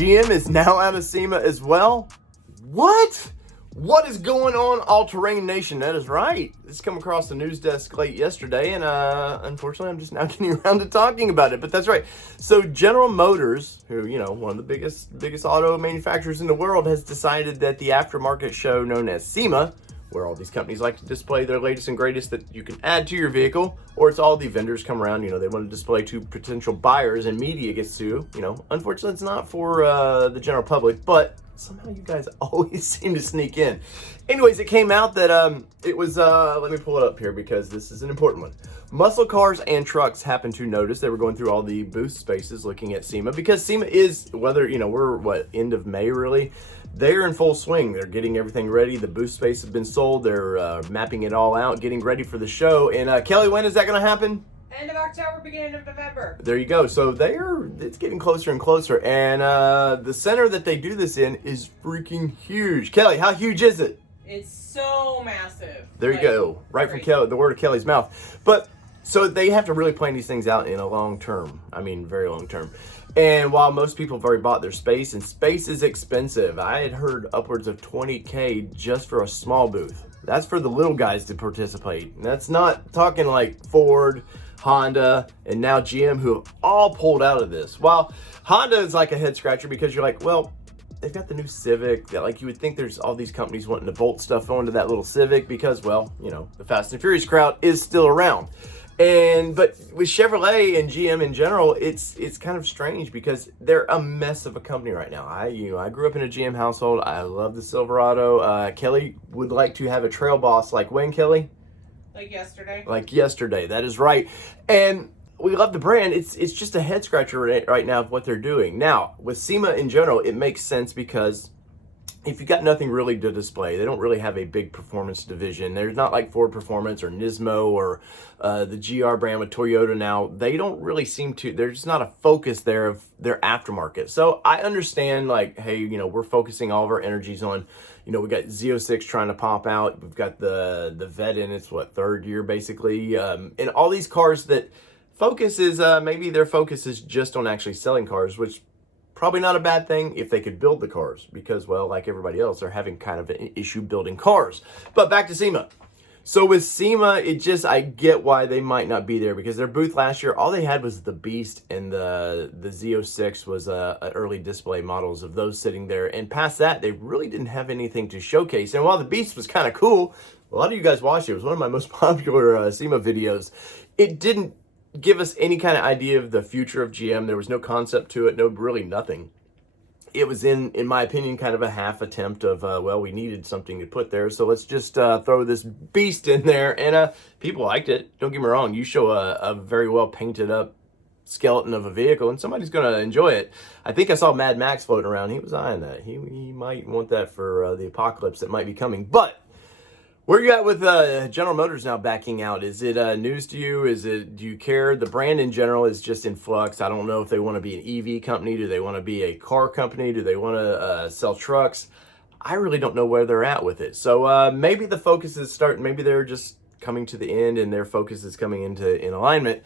GM is now out of SEMA as well. What? What is going on, All-Terrain Nation? That is right. This came across the news desk late yesterday, and unfortunately, I'm just now getting around to talking about it. But that's right. So General Motors, who, you know, one of the biggest auto manufacturers in the world, has decided that the aftermarket show known as SEMA, where all these companies like to display their latest and greatest that you can add to your vehicle, or it's all the vendors come around, you know, they want to display to potential buyers and media gets to, you know, unfortunately it's not for the general public, but somehow you guys always seem to sneak in. Anyways, it came out that it was, let me pull it up here because this is an important one. Muscle cars and trucks happened to notice they were going through all the booth spaces looking at SEMA, because SEMA is, whether, you know, we're what, end of May really, they're in full swing. They're getting everything ready. The booth space has been sold. They're mapping it all out, getting ready for the show. And Kelly, when is that going to happen? End of October, beginning of November. There you go. So it's getting closer and closer. And the center that they do this in is freaking huge. Kelly, how huge is it? It's so massive. There you go. Right from Kelly, the word of Kelly's mouth. But so they have to really plan these things out in a long term. I mean, very long term. And while most people have already bought their space, and space is expensive, I had heard upwards of $20K just for a small booth. That's for the little guys to participate. And that's not talking like Ford, Honda, and now GM, who have all pulled out of this. While Honda is like a head scratcher because you're like, well, they've got the new Civic. That, like, you would think there's all these companies wanting to bolt stuff onto that little Civic because, well, you know, the Fast and Furious crowd is still around. But with Chevrolet and GM in general, it's kind of strange because they're a mess of a company right now. I grew up in a GM household. I love the Silverado. Kelly would like to have a trail boss like when, Kelly? Like yesterday. Like yesterday. That is right. And we love the brand. It's just a head scratcher right now of what they're doing. Now, with SEMA in general, it makes sense because if you got nothing really to display, they don't really have a big performance division. There's not like Ford Performance or Nismo or the GR brand with Toyota now. They don't really seem to, there's not a focus there of their aftermarket. So I understand, like, hey, you know, we're focusing all of our energies on, you know, we got Z06 trying to pop out. We've got the Vet in its, what, third year basically. And all these cars that focus is, maybe their focus is just on actually selling cars, which probably not a bad thing if they could build the cars because, well, like everybody else, they're having kind of an issue building cars. But back to SEMA. So with SEMA, I get why they might not be there because their booth last year, all they had was the Beast and the Z06 was early display models of those sitting there. And past that, they really didn't have anything to showcase. And while the Beast was kind of cool, a lot of you guys watched it. It was one of my most popular SEMA videos. It didn't give us any kind of idea of the future of GM. There was no concept to it, really nothing. It was in my opinion, kind of a half attempt of, well, we needed something to put there, so let's just throw this Beast in there, and people liked it. Don't get me wrong, you show a very well painted up skeleton of a vehicle and somebody's going to enjoy it. I think I saw Mad Max floating around. He was eyeing that. He might want that for the apocalypse that might be coming. But where are you at with General Motors now backing out? Is it news to you? Do you care? The brand in general is just in flux. I don't know if they want to be an EV company. Do they want to be a car company? Do they want to sell trucks? I really don't know where they're at with it. So maybe the focus is starting. Maybe they're just coming to the end and their focus is coming in alignment.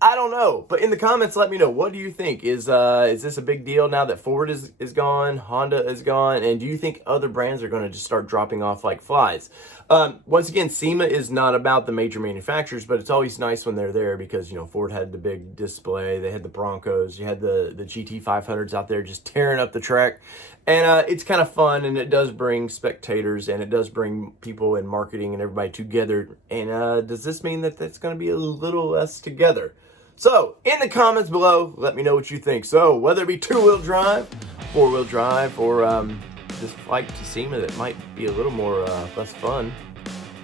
I don't know, but in the comments, let me know. What do you think? Is this a big deal now that Ford is gone, Honda is gone, and do you think other brands are going to just start dropping off like flies? Once again, SEMA is not about the major manufacturers, but it's always nice when they're there because, you know, Ford had the big display, they had the Broncos, you had the GT500s out there just tearing up the track, and it's kind of fun, and it does bring spectators, and it does bring people in marketing and everybody together, and does this mean that that's going to be a little less together? So, in the comments below, let me know what you think. So, whether it be two-wheel drive, four-wheel drive, or this flight to SEMA that might be a little more less fun.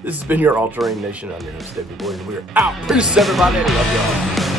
This has been your All-Terrain Nation. I'm your host, David Boyd, and we're out. Peace, everybody. Love y'all.